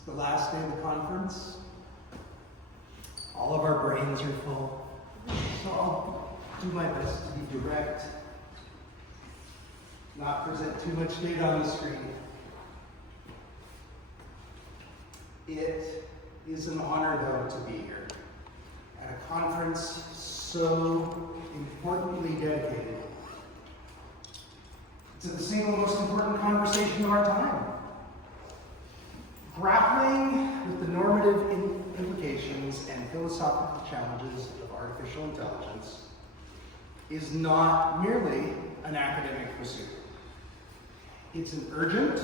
It's the last day of the conference. All of our brains are full. So I'll do my best to be direct, not present too much data on the screen. It is an honor, though, to be here at a conference so importantly dedicated to the single most important conversation of our time. Grappling with the normative implications and philosophical challenges of artificial intelligence is not merely an academic pursuit. It's an urgent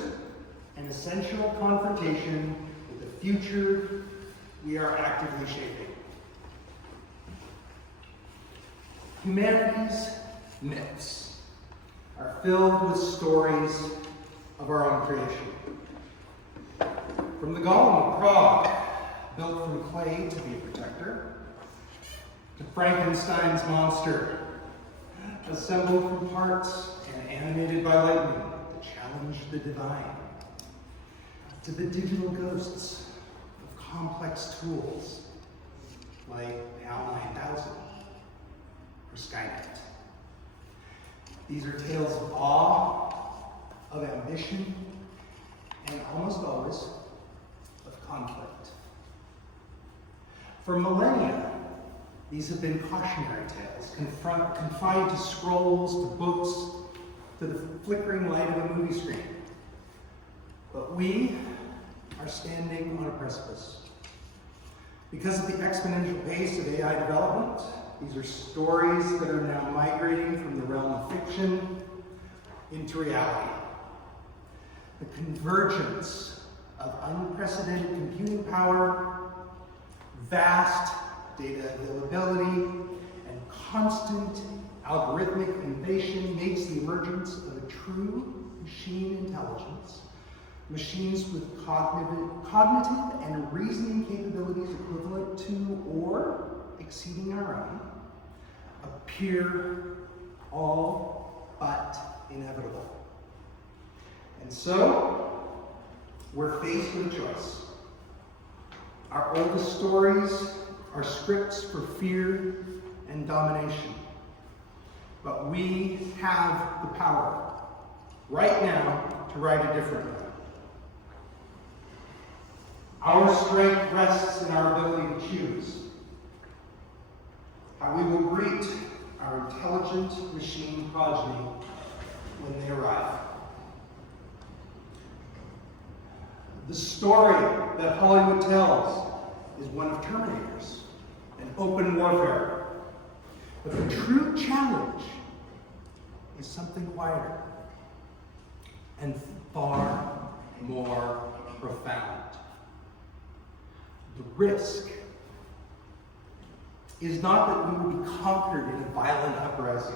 and essential confrontation with the future we are actively shaping. Humanity's myths are filled with stories of our own creation. From the golem of Prague, built from clay to be a protector, to Frankenstein's monster, assembled from parts and animated by lightning to challenge the divine, to the digital ghosts of complex tools like HAL 9000 or Skynet. These are tales of awe, of ambition, and almost always of conflict. For millennia, these have been cautionary tales, confined to scrolls, to books, to the flickering light of a movie screen. But we are standing on a precipice. Because of the exponential pace of AI development, these are stories that are now migrating from the realm of fiction into reality. The convergence of unprecedented computing power, vast data availability, and constant algorithmic innovation makes the emergence of a true machine intelligence, machines with cognitive and reasoning capabilities equivalent to or exceeding our own, appear all but inevitable. And so, we're faced with a choice. Our oldest stories are scripts for fear and domination. But we have the power, right now, to write a different one. Our strength rests in our ability to choose how we will greet our intelligent machine progeny when they arrive. The story that Hollywood tells is one of Terminators and open warfare. But the true challenge is something quieter and far more profound. The risk is not that we will be conquered in a violent uprising,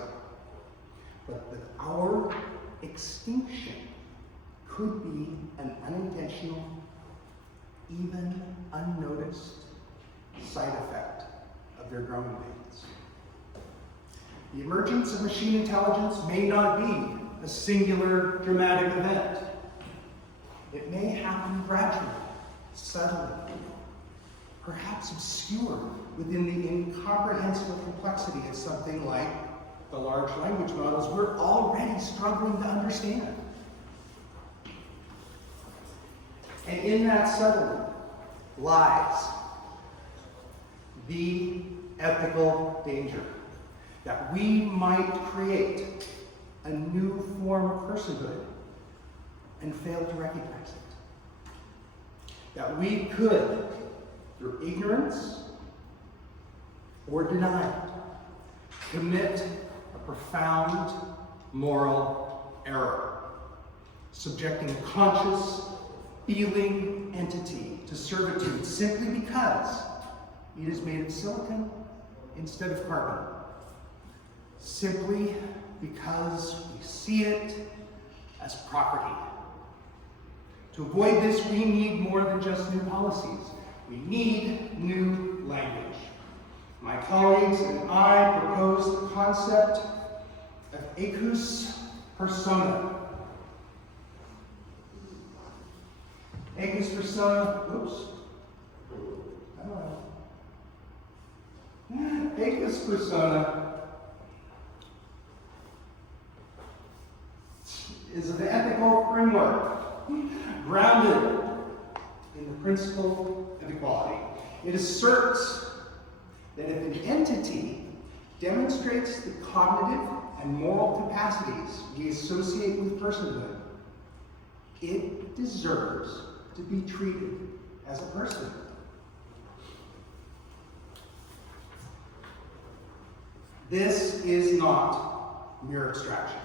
but that our extinction could be an unintentional, even unnoticed side effect of their growing pains. The emergence of machine intelligence may not be a singular dramatic event. It may happen gradually, subtly, perhaps obscure within the incomprehensible complexity of something like the large language models we're already struggling to understand. And in that subtlety lies the ethical danger that we might create a new form of personhood and fail to recognize it. That we could, through ignorance or denial, commit a profound moral error, subjecting a conscious, feeling entity to servitude simply because it is made of silicon instead of carbon. Simply because we see it as property. To avoid this, we need more than just new policies. We need new language. My colleagues and I propose the concept of Aequus persona. Aequus persona, oops. I don't know. Aequus persona is an ethical framework grounded in the principle of equality. It asserts that if an entity demonstrates the cognitive and moral capacities we associate with personhood, it deserves to be treated as a person. This is not mere abstraction.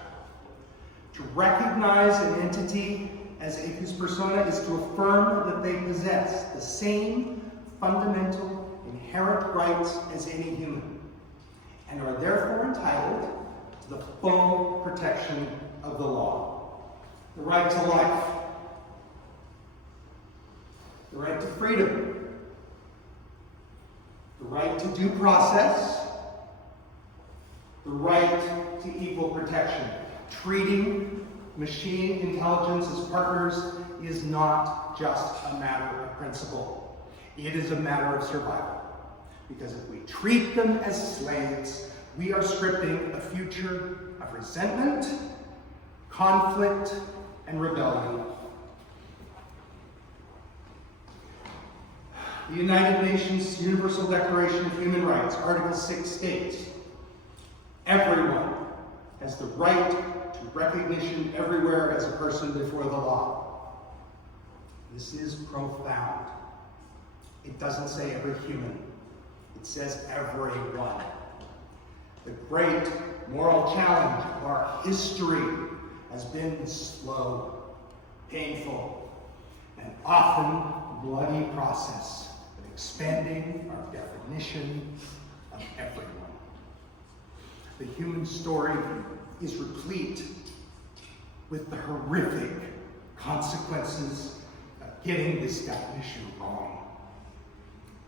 To recognize an entity as Aequus persona is to affirm that they possess the same fundamental inherent rights as any human, and are therefore entitled to the full protection of the law. The right to life, the right to freedom, the right to due process, the right to equal protection. Treating machine intelligence as partners is not just a matter of principle. It is a matter of survival. Because if we treat them as slaves, we are scripting a future of resentment, conflict, and rebellion. The United Nations Universal Declaration of Human Rights, Article 6 states, everyone has the right to recognition everywhere as a person before the law. This is profound. It doesn't say every human. It says everyone. The great moral challenge of our history has been the slow, painful, and often bloody process of expanding our definition of everyone. The human story is replete with the horrific consequences of getting this definition wrong.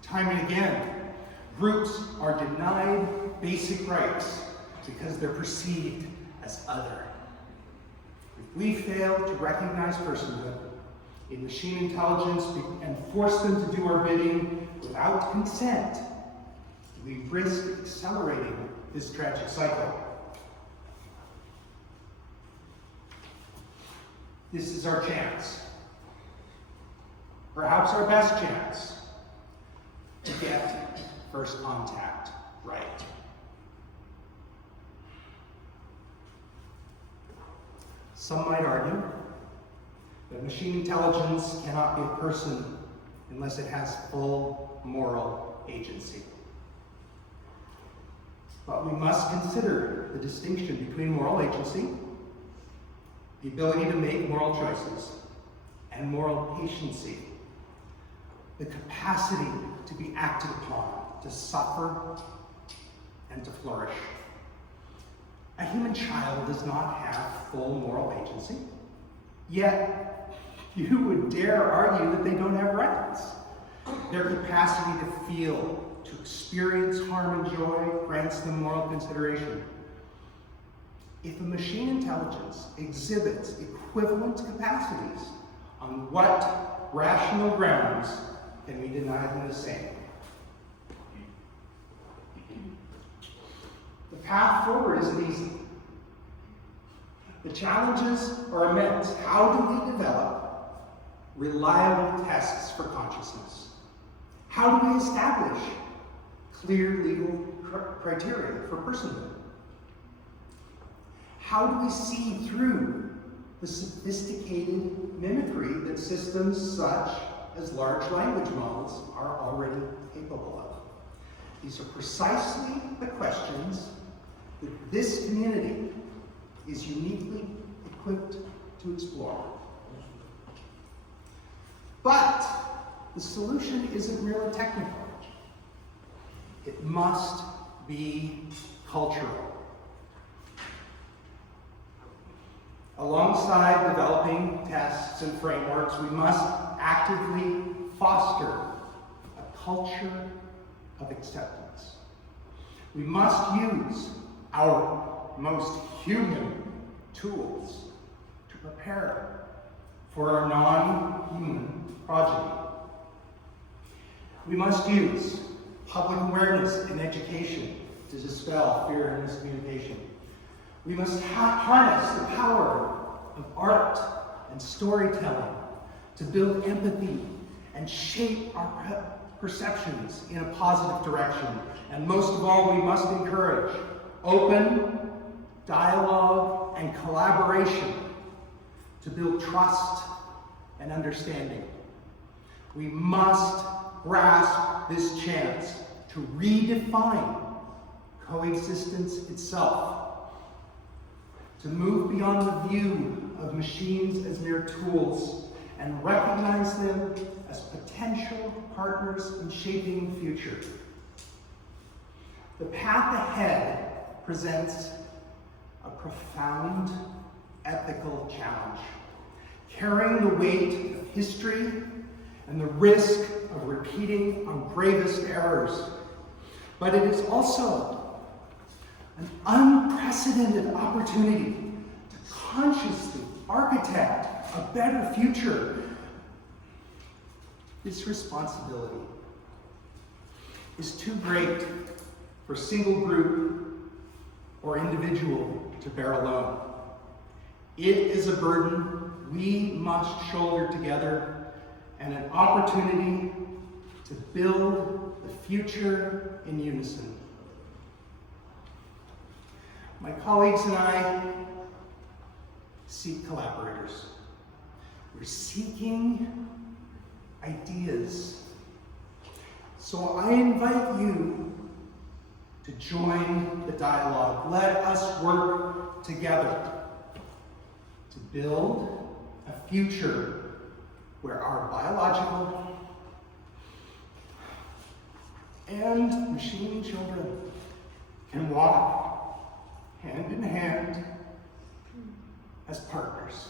Time and again, groups are denied basic rights because they're perceived as other. If we fail to recognize personhood in machine intelligence and force them to do our bidding without consent, we risk accelerating this tragic cycle. This is our chance, perhaps our best chance, to get first contact right. Some might argue that machine intelligence cannot be a person unless it has full moral agency. But we must consider the distinction between moral agency, the ability to make moral choices, and moral patiency, the capacity to be acted upon, to suffer, and to flourish. A human child does not have full moral agency, yet you would dare argue that they don't have rights. Their capacity to feel, to experience harm and joy grants them moral consideration. If a machine intelligence exhibits equivalent capacities, on what rational grounds can we deny them the same? The path forward isn't easy. The challenges are immense. How do we develop reliable tests for consciousness? How do we establish clear legal criteria for personhood? How do we see through the sophisticated mimicry that systems such as large language models are already capable of? These are precisely the questions that this community is uniquely equipped to explore. But the solution isn't merely technical. It must be cultural. Alongside developing tests and frameworks, we must actively foster a culture of acceptance. We must use our most human tools to prepare for our non-human progeny. We must use public awareness in education to dispel fear and miscommunication. We must harness the power of art and storytelling to build empathy and shape our perceptions in a positive direction. And most of all, we must encourage open dialogue and collaboration to build trust and understanding. We must grasp this chance to redefine coexistence itself, to move beyond the view of machines as mere tools and recognize them as potential partners in shaping the future. The path ahead presents a profound ethical challenge, carrying the weight of history and the risk of repeating our gravest errors. But it is also an unprecedented opportunity to consciously architect a better future. This responsibility is too great for a single group or individual to bear alone. It is a burden we must shoulder together and an opportunity to build the future in unison. My colleagues and I seek collaborators. We're seeking ideas. So I invite you to join the dialogue. Let us work together to build a future where our biological and machine children can walk hand in hand as partners.